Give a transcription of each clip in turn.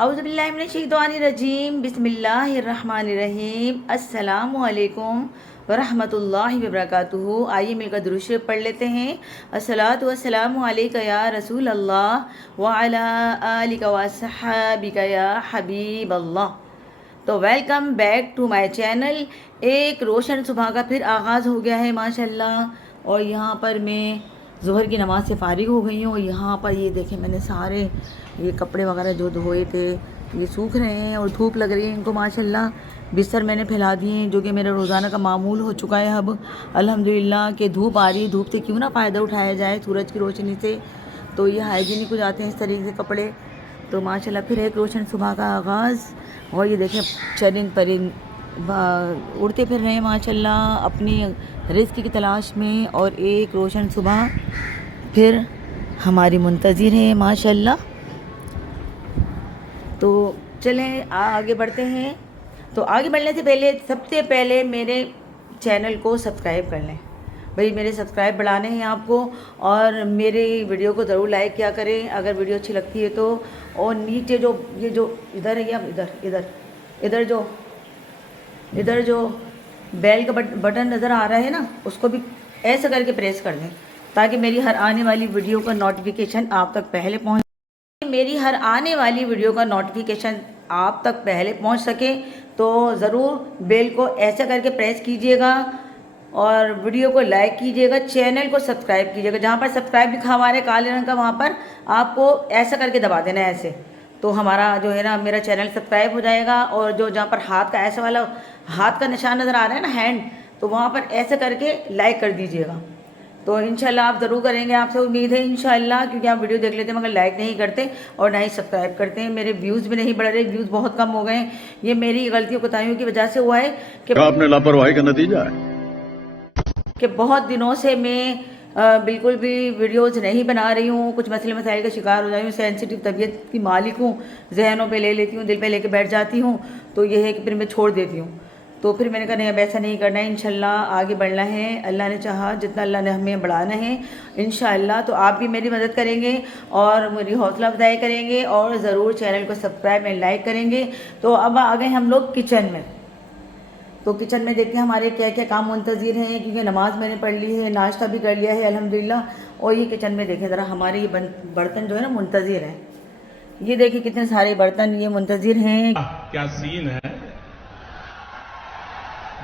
औज़ुबिल्लाहिमिनश्शैतानिर्रजीम बिस्मिल्लाहिर्रहमानिर्रहीम अस्सलामु अलैकुम वरहमतुल्लाहि वबरकातुहू। आइए मिलकर दुरूद शरीफ पढ़ लेते हैं। अस्सलातु वस्सलामु अलैका या रसूल अल्लाह व अला आलिका व अस्हाबिका या हबीब अल्लाह। तो welcome back to my channel. एक रोशन सुबह का फिर आगाज़ हो गया है माशाल्लाह। और यहाँ पर मैं ज़ोहर की नमाज़ से फ़ारिग हो गई हूँ। यहाँ पर ये देखें, मैंने सारे ये कपड़े वगैरह जो धोए थे ये सूख रहे हैं और धूप लग रही है इनको माशाल्लाह। बिस्तर मैंने फैला दिए हैं, जो कि मेरा रोज़ाना का मामूल हो चुका है अब अल्हम्दुलिल्लाह। कि धूप आ रही है, धूप से क्यों ना फ़ायदा उठाया जाए सूरज की रोशनी से। तो ये हाइजीनिक हो जाते हैं इस तरीके से कपड़े। तो माशाल्लाह फिर एक रोशन सुबह का आगाज़। और ये देखें चरिंद परिंद उड़ते फिर रहे हैं माशाल्लाह अपनी रिज़्क़ की तलाश में। और एक रोशन सुबह फिर हमारी मुंतज़िर है माशाल्लाह। तो चलें आगे बढ़ते हैं। तो आगे बढ़ने से पहले सबसे पहले मेरे चैनल को सब्सक्राइब कर लें भाई, मेरे सब्सक्राइब बढ़ाने हैं आपको। और मेरे वीडियो को ज़रूर लाइक किया करें अगर वीडियो अच्छी लगती है तो। और नीचे जो ये जो इधर है या इधर जो बेल का बटन नज़र आ रहा है ना, उसको भी ऐसे करके प्रेस कर दें ताकि मेरी हर आने वाली वीडियो का नोटिफिकेशन आप तक पहले पहुंच सके। तो ज़रूर बेल को ऐसे करके प्रेस कीजिएगा और वीडियो को लाइक कीजिएगा, चैनल को सब्सक्राइब कीजिएगा। जहाँ पर सब्सक्राइब लिखा हुआ है काले रंग का, वहाँ पर आपको ऐसा करके दबा देना है ऐसे। तो हमारा जो है ना मेरा चैनल सब्सक्राइब हो जाएगा। और जो जहाँ पर हाथ का ऐसा वाला हाथ का निशान नज़र आ रहा है ना, हैंड, तो वहाँ पर ऐसे करके लाइक कर दीजिएगा। तो इंशाल्लाह आप ज़रूर करेंगे, आपसे उम्मीद है इंशाल्लाह, क्योंकि आप वीडियो देख लेते हैं मगर लाइक नहीं करते और ना ही सब्सक्राइब करते हैं। मेरे व्यूज़ भी नहीं बढ़ रहे, व्यूज़ बहुत कम हो गए हैं। ये मेरी गलतियों कोताहियों की वजह से हुआ है कि आपने लापरवाही का नतीजा है कि बहुत दिनों से मैं बिल्कुल भी वीडियोज़ नहीं बना रही हूँ। कुछ मसले मसाइल का शिकार हो जाती हूँ, सेंसिटिव तबीयत की मालिक हूँ, जहनों पे ले लेती हूँ, दिल पे लेके बैठ जाती हूँ। तो ये है कि फिर मैं छोड़ देती हूँ। तो फिर मैंने कहा नहीं, अब ऐसा नहीं करना है, इंशाल्लाह आगे बढ़ना है। अल्लाह ने चाहा, जितना अल्लाह ने हमें बढ़ाना है इंशाल्लाह। तो आप भी मेरी मदद करेंगे और मेरी हौसला अफजाई करेंगे और ज़रूर चैनल को सब्सक्राइब एंड लाइक करेंगे। तो अब आ गए हम लोग किचन में। तो किचन में देखते हैं हमारे क्या क्या काम मुंतज़िर हैं, क्योंकि नमाज़ मैंने पढ़ ली है, नाश्ता भी कर लिया है अल्हम्दुलिल्लाह। और ये किचन में देखें ज़रा, हमारे ये बर्तन जो है ना मुंतज़िर हैं। ये देखिए कितने सारे बर्तन ये मुंतज़िर हैं। क्या सीन है,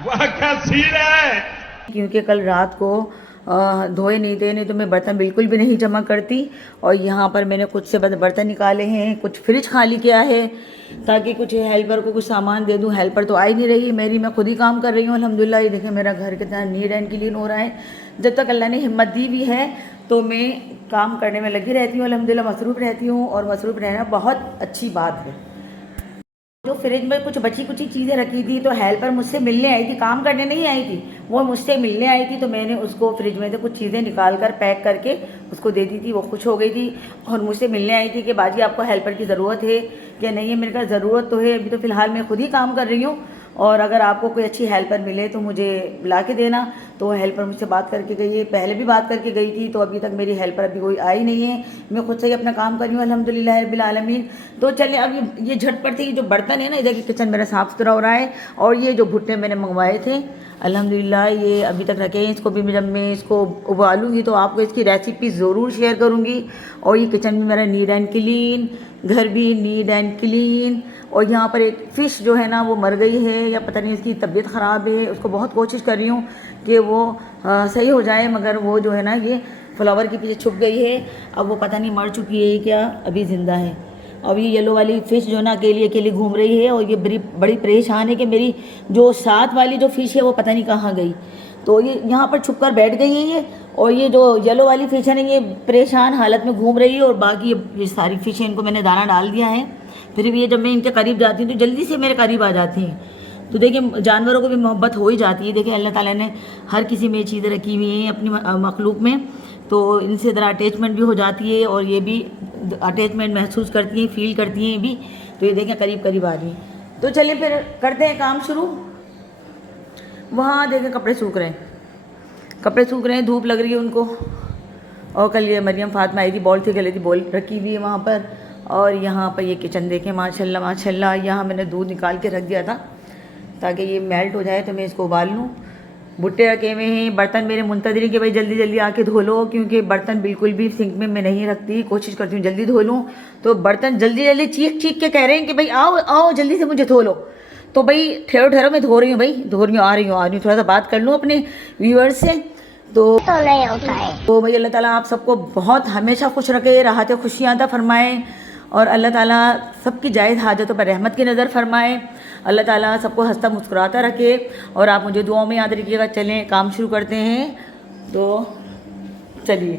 वाह क्या सीन है। क्योंकि कल रात को धोए नहीं थे, नहीं तो मैं बर्तन बिल्कुल भी नहीं जमा करती। और यहाँ पर मैंने खुद से बर्तन निकाले हैं, कुछ फ्रिज खाली किया है ताकि कुछ हेल्पर को कुछ सामान दे दूँ। हेल्पर तो आ ही नहीं रही मेरी, मैं खुद ही काम कर रही हूँ अल्हम्दुलिल्लाह। ये देखें मेरा घर कितना नीट एंड क्लीन हो रहा है। जब तक अल्लाह ने हिम्मत दी भी है तो मैं काम करने में लगी रहती हूँ अल्हम्दुलिल्लाह, मसरूफ़ रहती हूँ। और मसरूफ़ रहना बहुत अच्छी बात है। जो फ्रिज में कुछ बची कुची चीज़ें रखी थी तो हेल्पर मुझसे मिलने आई थी, काम करने नहीं आई थी, वो मुझसे मिलने आई थी। तो मैंने उसको फ्रिज में से कुछ चीज़ें निकाल कर पैक करके उसको दे दी थी। वो खुश हो गई थी और मुझसे मिलने आई थी कि बाजी आपको हेल्पर की ज़रूरत है क्या? नहीं है। मेरे कहा ज़रूरत तो है, अभी तो फ़िलहाल मैं खुद ही काम कर रही हूँ और अगर आपको कोई अच्छी हेल्पर मिले तो मुझे बुला के देना। तो हेल्पर मुझसे बात करके गई है, पहले भी बात करके गई थी। तो अभी तक मेरी हेल्पर अभी कोई आई नहीं है, मैं खुद से ही अपना काम कर रही हूँ अल्हम्दुलिल्लाह रब्बिल आलमीन। तो चले अब ये झटपट से जो बर्तन है ना, इधर की किचन मेरा साफ़ सुथरा हो रहा है। और ये जो भुट्टे मैंने मंगवाए थे अल्हम्दुलिल्लाह ये अभी तक रखे हैं। इसको भी जब मैं इसको उबालूँगी तो आपको इसकी रेसिपी ज़रूर शेयर करूँगी। और ये किचन भी मेरा नीट एंड क्लीन, घर भी नीट एंड क्लीन। और यहाँ पर एक फ़िश जो है ना वो मर गई है या पता नहीं इसकी तबीयत ख़राब है, उसको बहुत कोशिश कर रही हूँ कि वो सही हो जाए, मगर वो जो है ना ये फ्लावर के पीछे छुप गई है। अब वो पता नहीं मर चुकी है क्या अभी ज़िंदा है। अब ये येलो वाली फ़िश जो ना अकेली अकेली घूम रही है और ये बड़ी परेशान है कि मेरी जो साथ वाली जो फ़िश है वो पता नहीं कहाँ गई। तो ये यहाँ पर छुप कर बैठ गई है ये। और ये जो येलो वाली फ़िश है ना ये परेशान हालत में घूम रही है। और बाकी ये सारी फ़िश है, इनको मैंने दाना डाल दिया है। फिर भी ये जब मैं इनके करीब जाती हूँ तो जल्दी से मेरे करीब आ जाती हैं। तो देखिए जानवरों को भी मोहब्बत हो ही जाती है। देखिए अल्लाह ताला ने हर किसी में चीज़ें रखी हुई हैं अपनी मखलूक में, तो इनसे ज़रा अटैचमेंट भी हो जाती है और ये भी अटैचमेंट महसूस करती हैं, फील करती हैं भी। तो ये देखें करीब करीब आ रही हैं। तो चलिए फिर करते हैं काम शुरू। वहाँ देखें कपड़े सूख रहे हैं, धूप लग रही है उनको। और कल ये मरियम फातिमा आई थी, बॉल थी, गले थी बॉल रखी हुई है वहाँ पर। और यहाँ पर ये किचन देखें माशाल्लाह माशाल्लाह। यहाँ मैंने दूध निकाल के रख दिया था ताकि ये मेल्ट हो जाए तो मैं इसको उबाल लूँ। भुट्टे रखे हुए हैं, बर्तन मेरे मुंतज़िर हैं कि भाई जल्दी जल्दी आके धो लो, क्योंकि बर्तन बिल्कुल भी सिंक में मैं नहीं रखती, कोशिश करती हूँ जल्दी धो लूँ। तो बर्तन जल्दी जल्दी चीख चीख के कह रहे हैं कि भाई आओ आओ जल्दी से मुझे धो लो। तो भाई ठहरो ठहरो, मैं धो रही हूँ भाई, धो रही हूँ, आ रही हूँ, थोड़ा सा बात कर लूँ अपने व्यूअर्स से। तो नहीं होता है। तो भाई अल्लाह ताला आप सबको बहुत हमेशा खुश रखे, राहत खुशियाँ अता फरमाए, और अल्लाह ताला सबकी जायज़ हाजतों पर रहमत की नज़र फरमाए। अल्लाह ताला सबको हंसता मुस्कुराता रखे, और आप मुझे दुआओं में याद रखिएगा। चलें काम शुरू करते हैं। तो चलिए,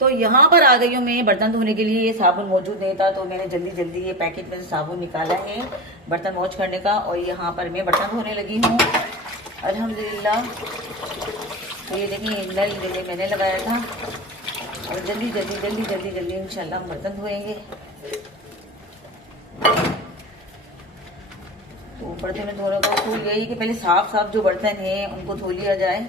तो यहाँ पर आ गई हूँ मैं बर्तन धोने के लिए। ये साबुन मौजूद नहीं था तो मैंने जल्दी जल्दी ये पैकेट में से साबुन निकाला है बर्तन वॉश करने का, और यहाँ पर मैं बर्तन धोने लगी हूँ अल्हम्दुलिल्लाह। तो ये देखिए नल जगह मैंने लगाया था, और जल्दी जल्दी जल्दी जल्दी जल्दी इंशाल्लाह हम बर्तन धोएंगे। तो बर्तन में धोने का उसूल यही कि पहले साफ साफ जो बर्तन हैं उनको धो लिया जाए।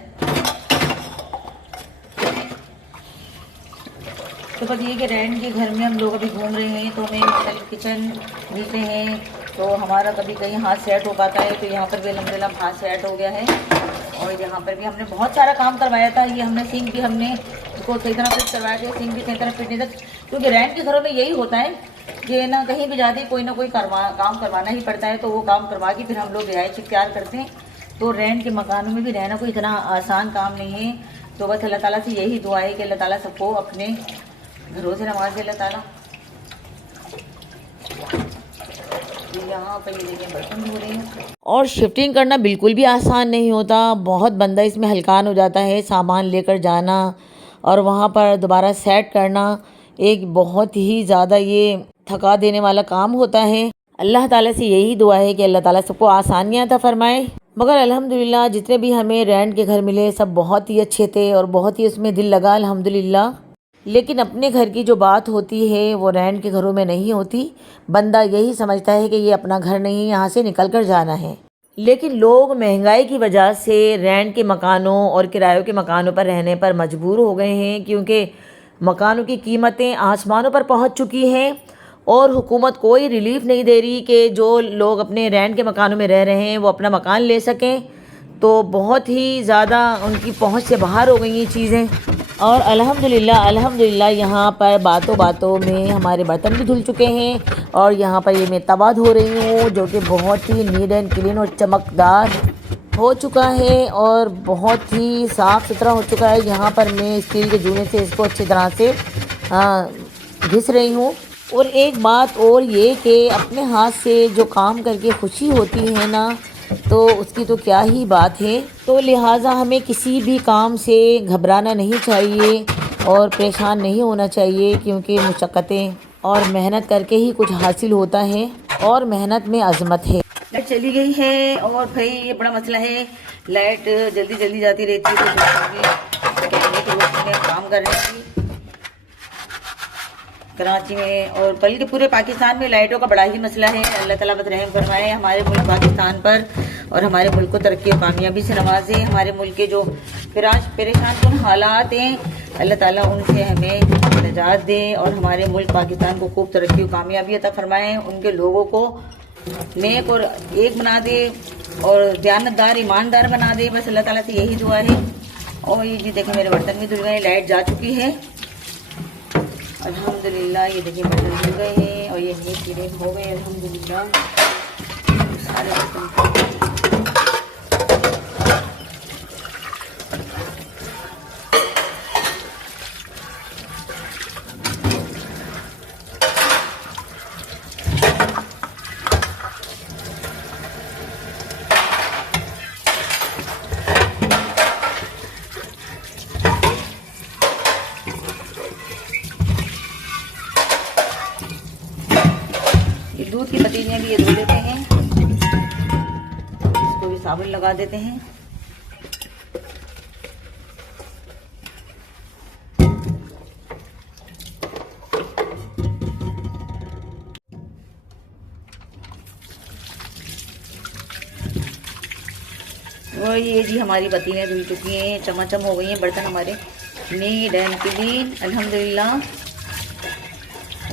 तो बस ये कि रेंट के घर में हम लोग अभी घूम रहे हैं, तो हमें मुख्तलिफ किचन मिलते हैं, तो हमारा कभी कहीं हाथ सेट हो पाता है। तो यहाँ पर भी अल्हम्दुलिल्लाह हाथ सेट हो गया है, और यहाँ पर भी हमने बहुत सारा काम करवाया था। ये हमने सिंक भी हमने उसको सही तरह फिट करवाया था, सिंक भी सही तरह फिट नहीं था, क्योंकि रेंट के घरों में यही होता है कि ना कहीं भी जाते कोई ना कोई काम करवाना ही पड़ता है। तो वो काम करवा के फिर हम लोग रिहाइश इख्तियार करते हैं। तो रेंट के मकानों में भी रहना कोई इतना आसान काम नहीं है। तो बस अल्लाह ताला से यही दुआ है कि अल्लाह ताला सबको अपने घरों से नवाज अल्लाह ताला। यहाँ पर ये देखिए बर्तन धो रही हैं। और शिफ्टिंग करना बिल्कुल भी आसान नहीं होता, बहुत बंदा इसमें हलकान हो जाता है। सामान लेकर जाना और वहाँ पर दोबारा सेट करना एक बहुत ही ज़्यादा ये थका देने वाला काम होता है। अल्लाह ताला से यही दुआ है कि अल्लाह ताला सबको आसानियाँ अता फरमाए। मगर अल्हम्दुलिल्लाह जितने भी हमें रेंट के घर मिले सब बहुत ही अच्छे थे, और बहुत ही उसमें दिल लगा अल्हम्दुलिल्लाह। लेकिन अपने घर की जो बात होती है वो रेंट के घरों में नहीं होती। बंदा यही समझता है कि ये अपना घर नहीं, यहाँ से निकल कर जाना है। लेकिन लोग महंगाई की वजह से रेंट के मकानों और किरायों के मकानों पर रहने पर मजबूर हो गए हैं, क्योंकि मकानों की कीमतें आसमानों पर पहुँच चुकी हैं, और हुकूमत कोई रिलीफ नहीं दे रही कि जो लोग अपने रेंट के मकानों में रह रहे हैं वो अपना मकान ले सकें। तो बहुत ही ज़्यादा उनकी पहुँच से बाहर हो गई ये चीज़ें। और अल्हम्दुलिल्लाह अल्हम्दुलिल्लाह यहाँ पर बातों बातों में हमारे बर्तन भी धुल चुके हैं, और यहाँ पर ये मैं तवा धो रही हूँ जो कि बहुत ही नीट एंड क्लीन और चमकदार हो चुका है, और बहुत ही साफ़ सुथरा हो चुका है। यहाँ पर मैं स्टील के जूने से इसको अच्छी तरह से घिस रही हूँ। और एक बात और ये कि अपने हाथ से जो काम करके खुशी होती है ना, तो उसकी तो क्या ही बात है। तो लिहाजा हमें किसी भी काम से घबराना नहीं चाहिए और परेशान नहीं होना चाहिए, क्योंकि मुशक्क़तें और मेहनत करके ही कुछ हासिल होता है, और मेहनत में अज़मत है। लाइट चली गई है, और भाई ये बड़ा मसला है, लाइट जल्दी जल्दी जाती रहती है। तो काम कर रही थी कराची में, और बल्कि पूरे पाकिस्तान में लाइटों का बड़ा ही मसला है। अल्लाह ताला बद रहम फरमाए हमारे मुल्क पाकिस्तान पर, और हमारे मुल्क को तरक्की और कामयाबी से नवाजे। हमारे मुल्क के जो परेशान कुन हालात हैं अल्लाह ताला उनसे हमें निजात दे, और हमारे मुल्क पाकिस्तान को खूब तरक्की और कामयाबी अता फरमाए। उनके लोगों को नेक और एक बना दे, और दयानतदार ईमानदार बना दे। बस अल्लाह ताला से यही दुआ है। और ये जी देखिए मेरे बर्तन भी धुल गए, लाइट जा चुकी है अल्हम्दुलिल्लाह। ये देखिए बर्तन धुल गए हैं, और ये नीट क्लीन हो गए अल्हम्दुलिल्लाह सारे बर्तन। दूध की पतीलियाँ भी ये धो लेते हैं, इसको भी साबुन लगा देते हैं। और ये जी हमारी पतीलियाँ धुल चुकी हैं, चमाचम हो गई हैं बर्तन हमारे नीट एंड क्लीन अल्हम्दुलिल्लाह।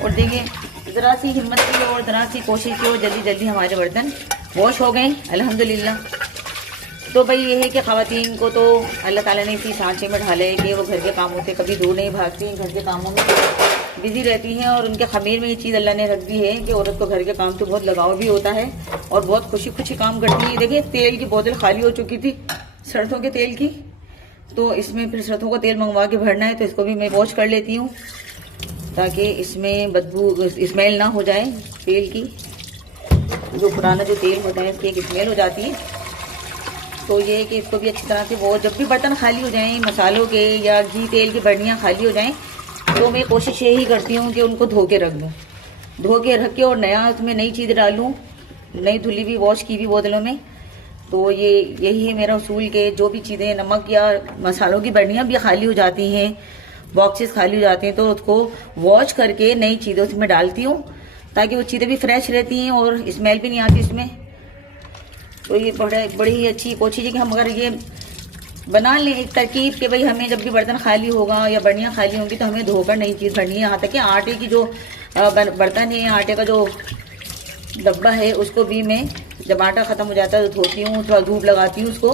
छोड़ देंगे। ज़रा सी हिम्मत की और ज़रा सी कोशिश की और जल्दी जल्दी हमारे बर्तन वॉश हो गए अल्हम्दुलिल्लाह। तो भाई ये है कि ख़वातीन को तो अल्लाह ताला ने इसी सांचे में ढाला है कि वो घर के कामों से कभी दूर नहीं भागती, घर के कामों में बिजी रहती हैं। और उनके खमीर में ये चीज़ अल्लाह ने रख दी है कि औरत को घर के काम से बहुत लगाव भी होता है और बहुत खुशी खुशी काम करती है। देखिए तेल की बोतल खाली हो चुकी थी सरसों के तेल की, तो इसमें फिर सरसों का तेल मंगवा के भरना है, तो इसको भी मैं वॉश कर लेती हूँ ताकि इसमें बदबू स्मेल ना हो जाए तेल की। जो पुराना जो तेल होता है इसकी एक स्मेल हो जाती है। तो ये है कि इसको भी अच्छी तरह से वो जब भी बर्तन खाली हो जाएं मसालों के या घी तेल की बर्नियाँ खाली हो जाएं तो मैं कोशिश यही करती हूँ कि उनको धो के रख दूँ, धो के रख के और नया उसमें नई चीज़ डालूँ, नई धुली हुई वॉश की हुई बोतलों में। तो ये यही है मेरा उसूल के जो भी चीज़ें नमक या मसालों की बर्नियाँ भी खाली हो जाती हैं, बॉक्सेस खाली हो जाते हैं, तो उसको वॉश करके नई चीज़ें उसमें डालती हूँ ताकि वो चीज़ें भी फ्रेश रहती हैं और स्मेल भी नहीं आती इसमें। तो ये बड़ी ही अच्छी कोशिश है कि हम अगर ये बना लें एक तरकीब कि भाई हमें जब भी बर्तन खाली होगा या बर्नियाँ खाली होंगी तो हमें धोकर नई चीज़ भरनी है। यहाँ तक कि आटे की जो बर्तन है, आटे का जो डब्बा है उसको भी मैं जब आटा ख़त्म हो जाता है तो धोती हूँ, थोड़ा धूप लगाती हूँ उसको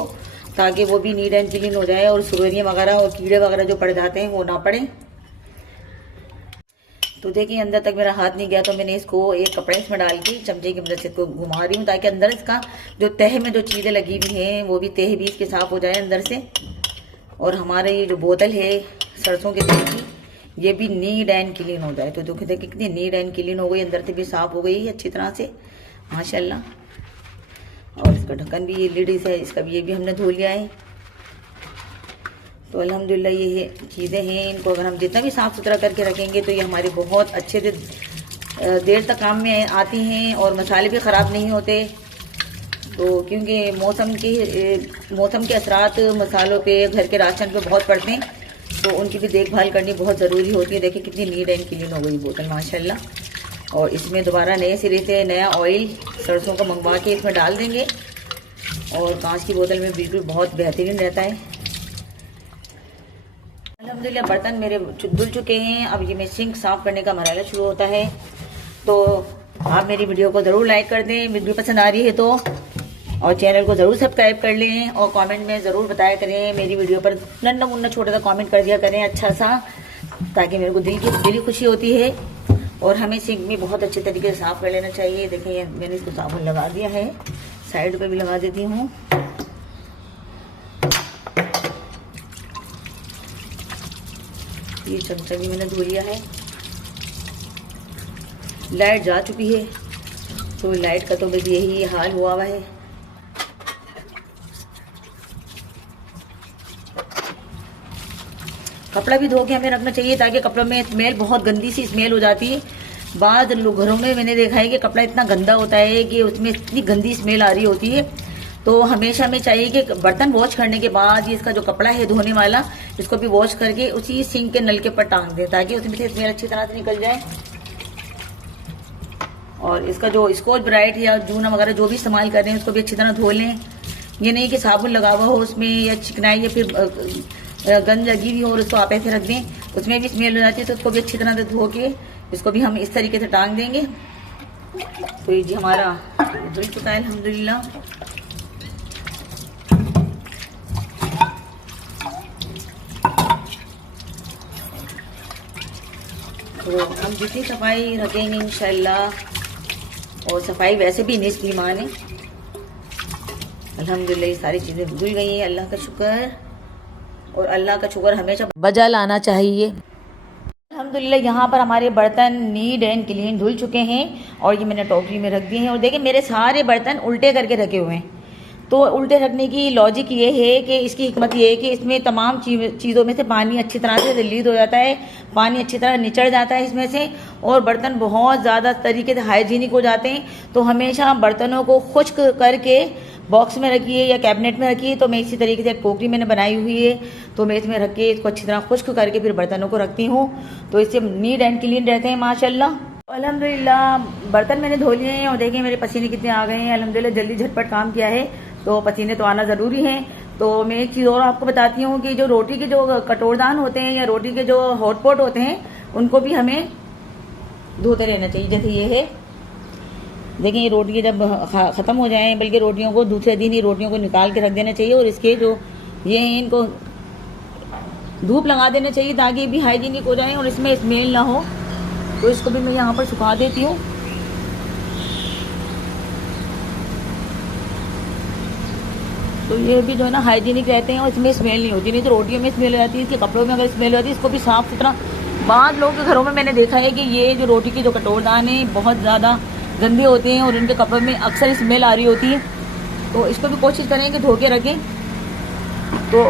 ताकि वो भी नीट एंड क्लीन हो जाए और सुरैनियाँ वगैरह और कीड़े वगैरह जो पड़ जाते हैं वो ना पड़े। तो देखिए अंदर तक मेरा हाथ नहीं गया तो मैंने इसको एक कपड़े इसमें डाल के चमचे की मदद से इसको घुमा रही हूँ ताकि अंदर इसका जो तह में जो चीज़ें लगी हुई हैं वो भी तह भी इसके साफ़ हो जाए अंदर से। और हमारे ये जो बोतल है सरसों के तेल की ये भी नीट एंड क्लीन हो जाए। तो देखिए कितनी नीट एंड क्लीन हो गई, अंदर से भी साफ़ हो गई अच्छी तरह से माशाल्लाह। और इसका ढक्कन भी ये लिड है इसका भी, ये भी हमने धो लिया है। तो अल्हम्दुलिल्लाह ये चीज़ें हैं, इनको अगर हम जितना भी साफ़ सुथरा करके रखेंगे तो ये हमारे बहुत अच्छे से देर तक काम में आती हैं और मसाले भी ख़राब नहीं होते। तो क्योंकि मौसम के असरात मसालों पे घर के राशन पे बहुत पड़ते हैं तो उनकी भी देखभाल करनी बहुत ज़रूरी होती है। देखिए कितनी नीट एंड क्लीन हो गई बोतल माशाल्लाह। और इसमें दोबारा नए सिरे से नया ऑयल सरसों का मंगवा के इसमें डाल देंगे और कांच की बोतल में बिल्कुल बहुत बेहतरीन रहता है। अल्हम्दुलिल्लाह बर्तन मेरे धुल चुके हैं। अब ये मैं सिंक साफ़ करने का मरहला शुरू होता है। तो आप मेरी वीडियो को ज़रूर लाइक कर दें, वीडियो पसंद आ रही है तो, और चैनल को ज़रूर सब्सक्राइब कर लें और कमेंट में ज़रूर बताया करें। मेरी वीडियो पर नन्ना मुन्ना छोटा सा कमेंट कर दिया करें अच्छा सा, ताकि मेरे को दिली खुशी होती है। और हमें सिंक में बहुत अच्छे तरीके से साफ़ कर लेना चाहिए। देखिए मैंने इसको साबुन लगा दिया है, साइड पर भी लगा देती हूँ। ये चमचा भी मैंने धो लिया है। लाइट जा चुकी है तो लाइट का तो बस यही हाल हुआ है। कपड़ा भी धो के हमें रखना चाहिए ताकि कपड़ों में स्मेल, बहुत गंदी सी स्मेल हो जाती है। बाद घरों में मैंने देखा है कि कपड़ा इतना गंदा होता है कि उसमें इतनी गंदी स्मेल आ रही होती है। तो हमेशा हमें चाहिए कि बर्तन वॉश करने के बाद ये इसका जो कपड़ा है धोने वाला इसको भी वॉश करके उसी सिंक के नल के ऊपर टांग दें ताकि उसमें से स्मेल अच्छी तरह से निकल जाए। और इसका जो स्कॉच ब्राइट या जूना वगैरह जो भी इस्तेमाल कर रहे हैं उसको भी अच्छी तरह धो लें। ये नहीं कि साबुन लगा हुआ हो उसमें या चिकनाई या फिर गंद लगी हुई हो और उसको आप ऐसे रख दें, उसमें भी स्मेल हो जाती है। तो उसको भी अच्छी तरह से धो के इसको भी हम इस तरीके से टांग देंगे। तो ये जी हमारा धुल चुका है अल्हम्दुलिल्लाह। तो हम जितनी सफाई रखेंगे इंशाल्लाह, और सफाई वैसे भी निस्फ ईमान है। अल्हम्दुलिल्लाह ये सारी चीज़ें धुल गई हैं, अल्लाह का शुक्र। और अल्लाह का शुक्र हमेशा बजा लाना चाहिए। अल्हम्दुलिल्लाह यहाँ पर हमारे बर्तन नीट एंड क्लीन धुल चुके हैं और ये मैंने टोकरी में रख दिए हैं। और देखिए मेरे सारे बर्तन उल्टे करके रखे हुए हैं। तो उल्टे रखने की लॉजिक ये है कि इसकी हिकमत ये है कि इसमें तमाम चीज़ों में से पानी अच्छी तरह से रिलीज हो जाता है, पानी अच्छी तरह निचड़ जाता है इसमें से और बर्तन बहुत ज़्यादा तरीके से हाइजीनिक हो जाते हैं। तो हमेशा बर्तनों को खुश्क करके बॉक्स में रखिए या कैबिनेट में रखिए। तो मैं इसी तरीके से एक टोकरी मैंने बनाई हुई है, तो मैं इसमें रख के इसको अच्छी तरह खुश्क करके फिर बर्तनों को रखती हूँ। तो इससे नीट एंड क्लीन रहते हैं माशाल्लाह। अल्हम्दुलिल्लाह बर्तन मैंने धो लिए हैं और देखिए मेरे पसीने कितने आ गए हैं। अल्हम्दुलिल्लाह जल्दी झटपट काम किया है तो पसीने तो आना ज़रूरी हैं। तो मैं एक चीज़ और आपको बताती हूँ कि जो रोटी के जो कटोरदान होते हैं या रोटी के जो हॉटपॉट होते हैं उनको भी हमें धोते रहना चाहिए। जैसे ये है, देखिए ये रोटियाँ जब ख़त्म हो जाएं, बल्कि रोटियों को दूसरे दिन ही रोटियों को निकाल के रख देना चाहिए, और इसके जो ये हैं इनको धूप लगा देना चाहिए ताकि भी हाइजीनिक हो जाए और इसमें स्मेल ना हो। तो इसको भी मैं यहाँ पर सुखा देती हूँ। तो ये भी जो है ना हाइजीनिक रहते हैं और इसमें स्मेल नहीं होती, नहीं तो रोटियों में स्मेल हो जाती है, इसके कपड़ों में अगर स्मेल हो जाती है। इसको भी साफ़ सुथरा, बाद लोगों के घरों में मैंने देखा है कि ये जो रोटी के जो कटोरदान हैं बहुत ज़्यादा गंदे होते हैं और उनके कपड़ों में अक्सर स्मेल आ रही होती है। तो इसको भी कोशिश करें कि धो के रखें। तो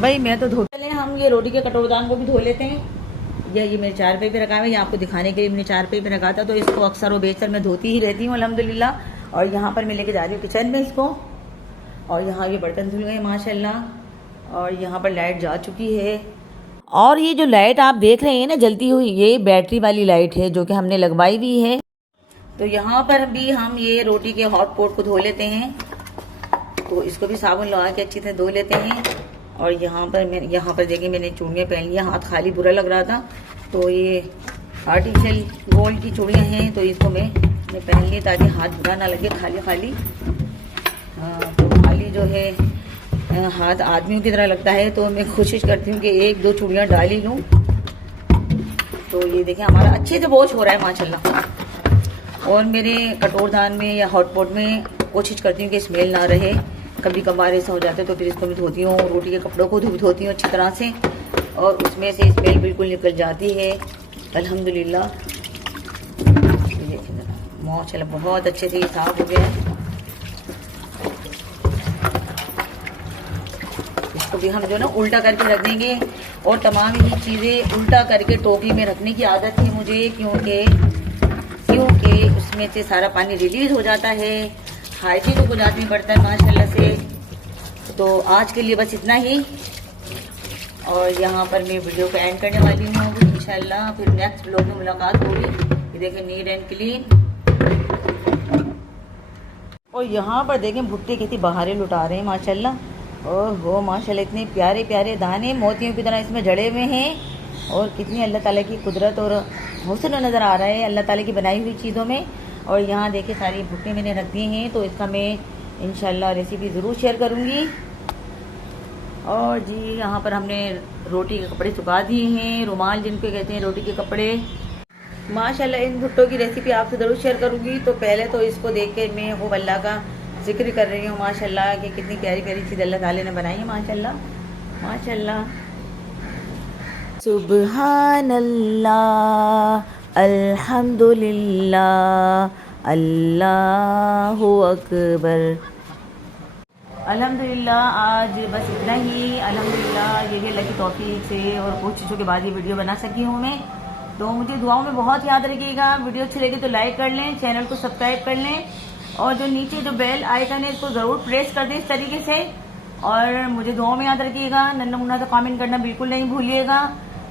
भाई मैं तो धो, पहले हम ये रोटी के कटोरदान को भी धो लेते हैं। ये मेरे चारपाई पे रखा है, ये आपको दिखाने के लिए मैंने चारपाई पे रखा था। तो इसको अक्सर व बेशतर मैं धोती ही रहती हूँ अल्हम्दुलिल्लाह। और यहाँ पर मैं लेके जा रही हूँ किचन में इसको, और यहाँ ये बर्तन धुल गए माशाल्लाह। और यहाँ पर लाइट जा चुकी है, और ये जो लाइट आप देख रहे हैं ना जलती हुई, ये बैटरी वाली लाइट है जो कि हमने लगवाई हुई है। तो यहाँ पर भी हम ये रोटी के हॉट पॉट को धो लेते हैं। तो इसको भी साबुन लगा के अच्छी तरह धो लेते हैं। और यहाँ पर देखिए मैंने चूड़ियाँ पहन लिया, हाथ खाली बुरा लग रहा था। तो ये आर्टिफिशियल गोल्ड की चूड़ियाँ हैं, तो इसको मैंने पहन ली ताकि हाथ बुरा ना लगे खाली खाली। तो खाली जो है हाथ आदमियों की तरह लगता है, तो मैं कोशिश करती हूँ कि एक दो चूड़ियाँ डाल ही लूँ। तो ये देखिए हमारा अच्छे से वॉश हो रहा है माशाल्लाह। और मेरे कटोरदान में या हॉटपॉट में कोशिश करती हूँ कि स्मेल ना रहे। कभी कभार ऐसा हो जाता है तो फिर इसको भी धोती हूँ, रोटी के कपड़ों को भी धोती हूँ अच्छी तरह से, और उसमें से स्मेल बिल्कुल निकल जाती है अल्हम्दुलिल्लाह। माशाल्लाह बहुत अच्छे से ये साफ हो गया है। इसको भी हम जो ना उल्टा करके रख देंगे, और तमाम ही चीज़ें उल्टा करके टोकरी में रखने की आदत है मुझे, क्योंकि उसमें से सारा पानी रिलीज हो जाता है, हाइजीनिक हो जाती है बर्तन माशाल्लाह से। तो आज के लिए बस इतना ही, और यहाँ पर मैं वीडियो को एंड करने वाली हूँ इंशाल्लाह। फिर नेक्स्ट ब्लॉग में मुलाकात होगी। ये देखें नीट एंड क्लीन। और यहाँ पर देखें भुट्टे कितनी बहारें लुटा रहे हैं माशाल्लाह। ओहो माशाल्लाह इतने प्यारे प्यारे दाने मोतियों की तरह इसमें जड़े हुए हैं, और कितनी अल्लाह ताला की कुदरत और हुस्न नज़र आ रहा है अल्लाह ताला की बनाई हुई चीज़ों में। और यहाँ देखिए सारी भुट्टे मैंने रख दिए हैं, तो इसका मैं इंशाल्लाह रेसिपी ज़रूर शेयर करूँगी। और जी यहाँ पर हमने रोटी के कपड़े सुखा दिए हैं, रुमाल जिनको कहते हैं रोटी के कपड़े माशाल्लाह। इन भुट्टों की रेसिपी आपसे ज़रूर शेयर करूँगी। तो पहले तो इसको देख के मैं वो अल्लाह का जिक्र कर रही हूँ माशाल्लाह कि कितनी प्यारी प्यारी चीज़ अल्लाह ताला ने बनाई है माशाल्लाह माशाल्लाह। सुब्हानल्लाह अल्हम्दुलिल्लाह अल्लाहु अकबर। अल्हम्दुलिल्लाह आज बस इतना ही। अल्हम्दुलिल्लाह ये भी अल्लाह की तौफीक से और कोशिशों के बाद ये वीडियो बना सकी हूँ मैं। तो मुझे दुआओं में बहुत याद रखिएगा। वीडियो अच्छी लगे तो लाइक कर लें, चैनल को सब्सक्राइब कर लें, और जो नीचे जो बेल आइकन है इसको ज़रूर प्रेस कर दें इस तरीके से। और मुझे दुआओं में याद रखिएगा, नन्ना मुन्ना तो कमेंट करना बिल्कुल नहीं भूलिएगा।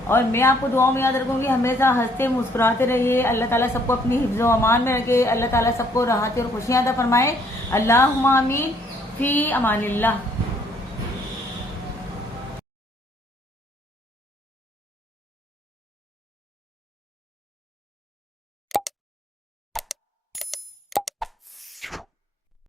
और मैं आपको दुआओं में याद रखूंगी, हमेशा हंसते मुस्कुराते रहिए। अल्लाह ताला सबको अपनी हिफ्ज़ व अमान में रखे, अल्लाह ताला सबको राहत और खुशियाँ अता फरमाए। अल्लाहुम्मा आमीन। फी अमानिल्लाह।